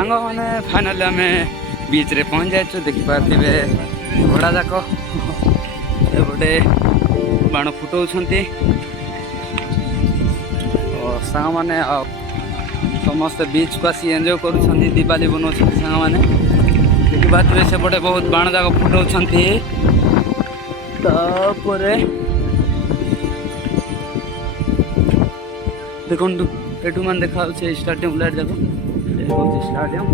सांग मैंने फाइनाली आम बीच रे पहुँच जाए देखी पारे घोड़ा जाक एपटे बाण फुटाऊँ सांग मैंने समस्ते बीच को आसी एंजॉय कर दिवाली बनाऊँ सांग मैंने देखी पारे सेपटे बहुत बाण जाक फुटाऊँ देखु एटू मैंने देखा स्टाडियम लाइट जाक stadium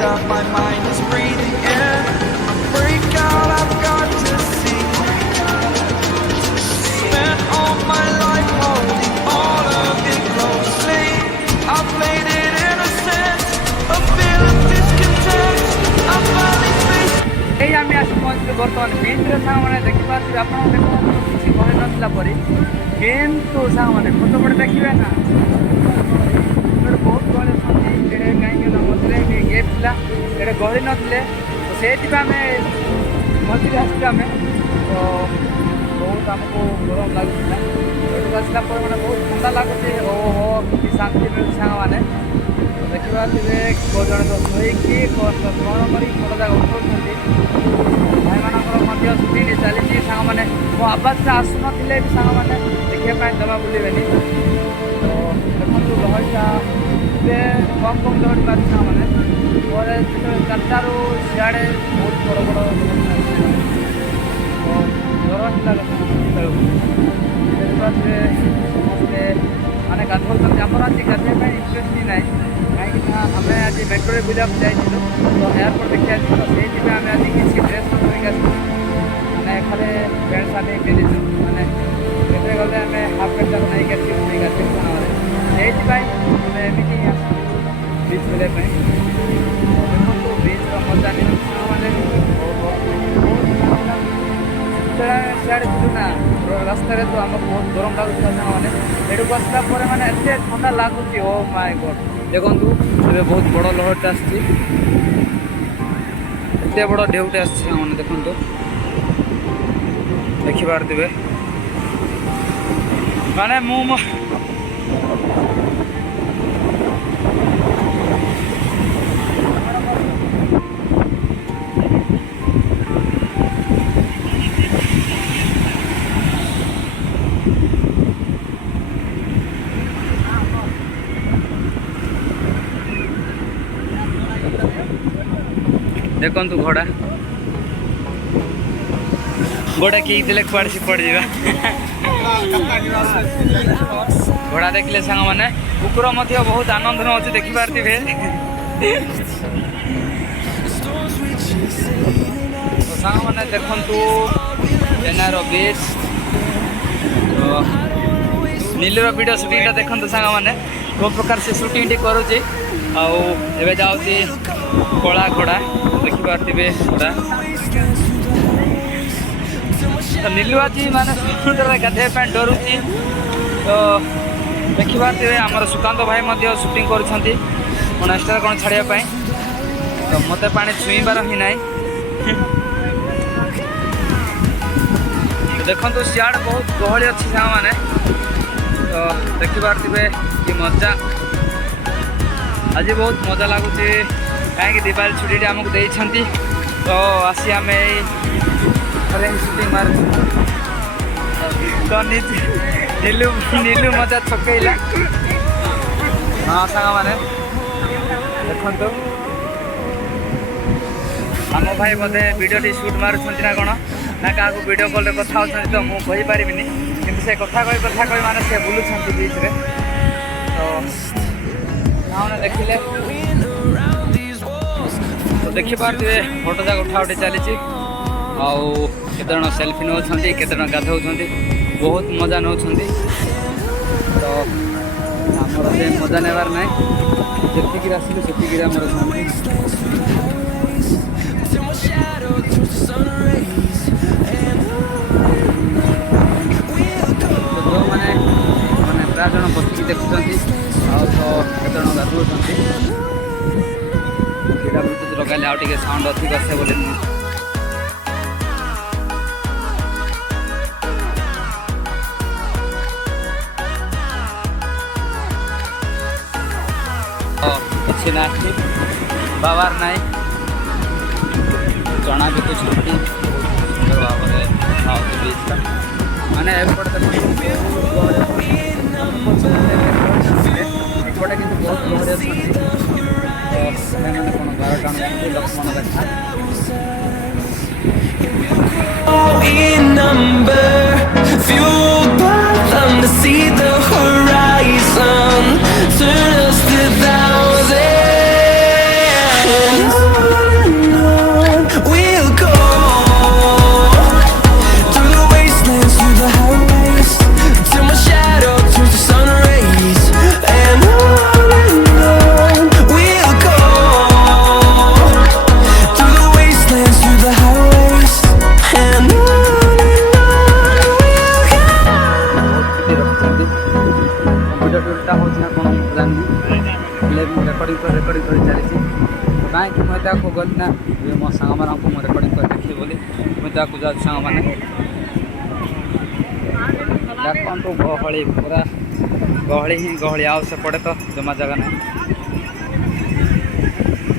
that my mind is breathing in. Break out, I've got to see. Spent all my life holding all of it closely. I played it innocent, a feel of discontent. I finally faced. Hey, I'm Rashmi. बर्तमान बीच मैंने देखिए आप किसी कही नाला परी किंतु मैंने फोटो पटे देखिए ना बहुत गहली कहीं गेप था ये गहली नथिले तो से आम मझे आसमें तो बहुत आमको गरम लगुला आसला मैंने बहुत ठंडा लगुच ओहो कि शांति मिलूँ सांग मैंने देखिए कौ जन तो शोकी ग्रहण कर फोटो जाक उठाऊँ भाई मानकर सुटिंग चली सांग मैंने मो आवाज़ आसुन सांग मैंने देखा जमा बुले तो देखो लहरीटा कम कम लहरी मारे सांग मैंने चारटारू सियाड़े बहुत बड़ बड़ तो डर लगे समस्ते मैंने गाधों आमर आज गाधे इंटरेस्ट ही ना कहीं आम आज मेट्रो बुला जाइलु तो एयरपोर्ट देखा तो से आम आज किसी ड्रेस मैंने खाली पैंट सार्ट पिंधु मैंने गले आम हाफ पैंट जाक नहीं गाधे से एमती बीच बुलाई देखो बीच मजा नहीं मैंने सियाड़े थे ना रास्ता तो आमको बहुत गरम लगुला मैंने एटू आसला मैंने एत ठंडा लगुच ओ माय गॉड देखु ए बहुत बड़ लहरटे आसते बड़ ढेउटे आसने देखु देखिपारे माने मु देखु घोड़ा घोड़ा किए दिले कुआड़े से पड़ जा घोड़ा देखले सांग मैंने कुकुर बहुत आनंद नौ देखिपारे तो सांग मैंने देखु जेनार बीच तो नीलर वीडियो सुटिंग देखते सांग मैंने बहुत प्रकार से सुटिंग करुचे आवे जाऊँगी कला घोड़ा देखिपारे घोड़ा तो नीलू आज माने समुद्र गाधे डरुची तो देखिपारे आमर सुकांत भाई सुटिंग कर इंस्टा कौन छाड़ापी तो मत पानी छुईबार ही ना देखो सियाड़ बहुत गहली अच्छी सांग मैंने तो देखिपारे कि मजा आज बहुत मजा लगुच कहीं दिवाली छुट्टी आमको देती तो आसी आम सुटिंग मार तो नीलू नीलू मजा छकईला हाँ सांग मैंने देखो आम भाई बोधे वीडियो शूट मार्च ना कौन ना क्या वीडियो कॉल कथा तो मुझे पारि कि से कथा कही माने से बुलूँ बीच रे तो देखिले तो देखिपारे फोटो जाक उठा उठी चली केत सेल्फी नौ केत गाधौ बहुत मजा नौ तो आमर से मजा नेबार ना जी आसलु से sun rays, and we'll go. जो मैंने प्राय जन बसिक देखुं आउ तो केत गाधुंट यहाँ ब्लूटूथ लगाइले आउ टे साउंड अधिक आसे बोले किसी ना बाबार ना चना भी कुछ सुंदर भाव में बीचटा मैंने एपटे एपटे कि बहुत गहरी मैंने कौन 12 टाण लक्ष्मण देखा In number, fueled by them to see the horizon, turn us to thousands. And on we'll go, through the wastelands, through the highways, till my shadow turns to sun rays. And on we'll go, through the wastelands, through the highways, and on we'll go. Video टूरटा हो कौन जाननी रेकर्डिंग कर चली कहीं मुझे गली ना मो सांग मान रेकर्डिंग कर देखी बोली मुझे जा सांग मैंने देखु गहली पूरा गहली ही गहली आउ सेपटे तो जमा जगह ना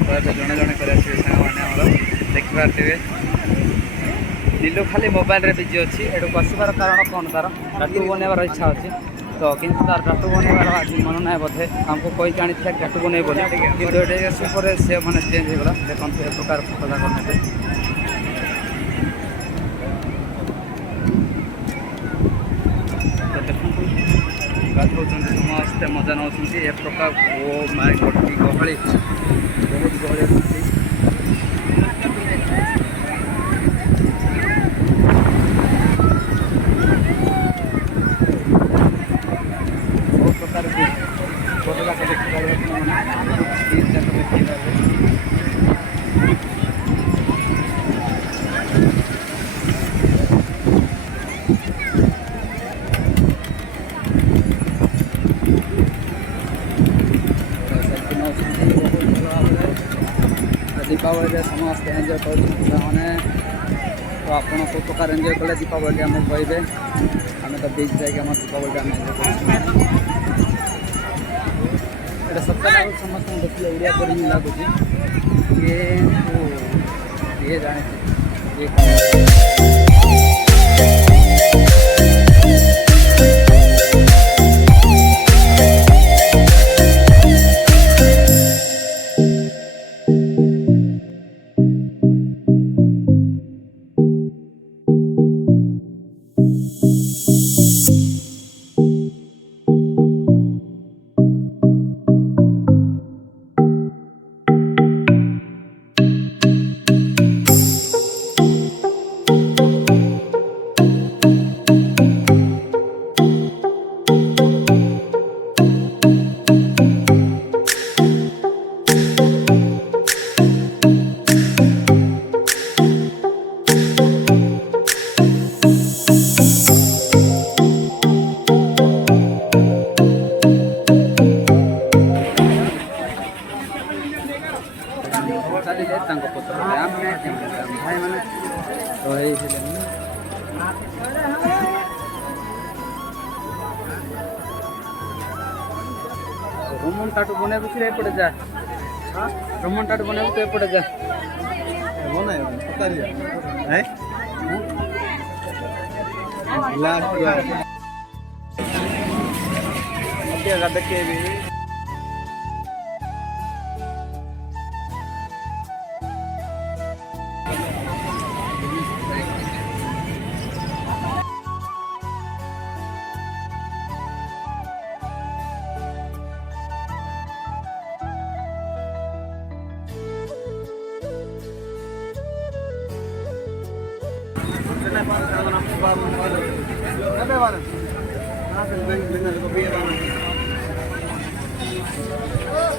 तो जड़े जड़े कर सांग मैंने देखिपे नीलू खाली मोबाइल रे बिजी अच्छी एटू बसबार कारण कौन तार टाटू बनवार इच्छा अच्छी तो किंतु तार टाटू बनवार आज मन ना बोधे आमको कही जानी टाटू बनई बोले कि से मैंने चेंज होगा देखते ए प्रकार फोटा करने देखते गाधो समस्ते मजा नौ ए प्रकार ओ माय गॉड की गहली बहुत गहली अच्छी दीपावली समस्त एंजॉय कर तो आपड़ कौ प्रकार एंजॉय कले दीपावली आम कहे आम तो बीच जाए दीपावली आम एंजॉय कर सत्य लगुच समस्त देखिए ओडिया पर ही लगुच ये जाने भाई मैंने रोमन टाटू बने एपटे जा रोमन टाटू बने तो एपटे जा देखिए Chennai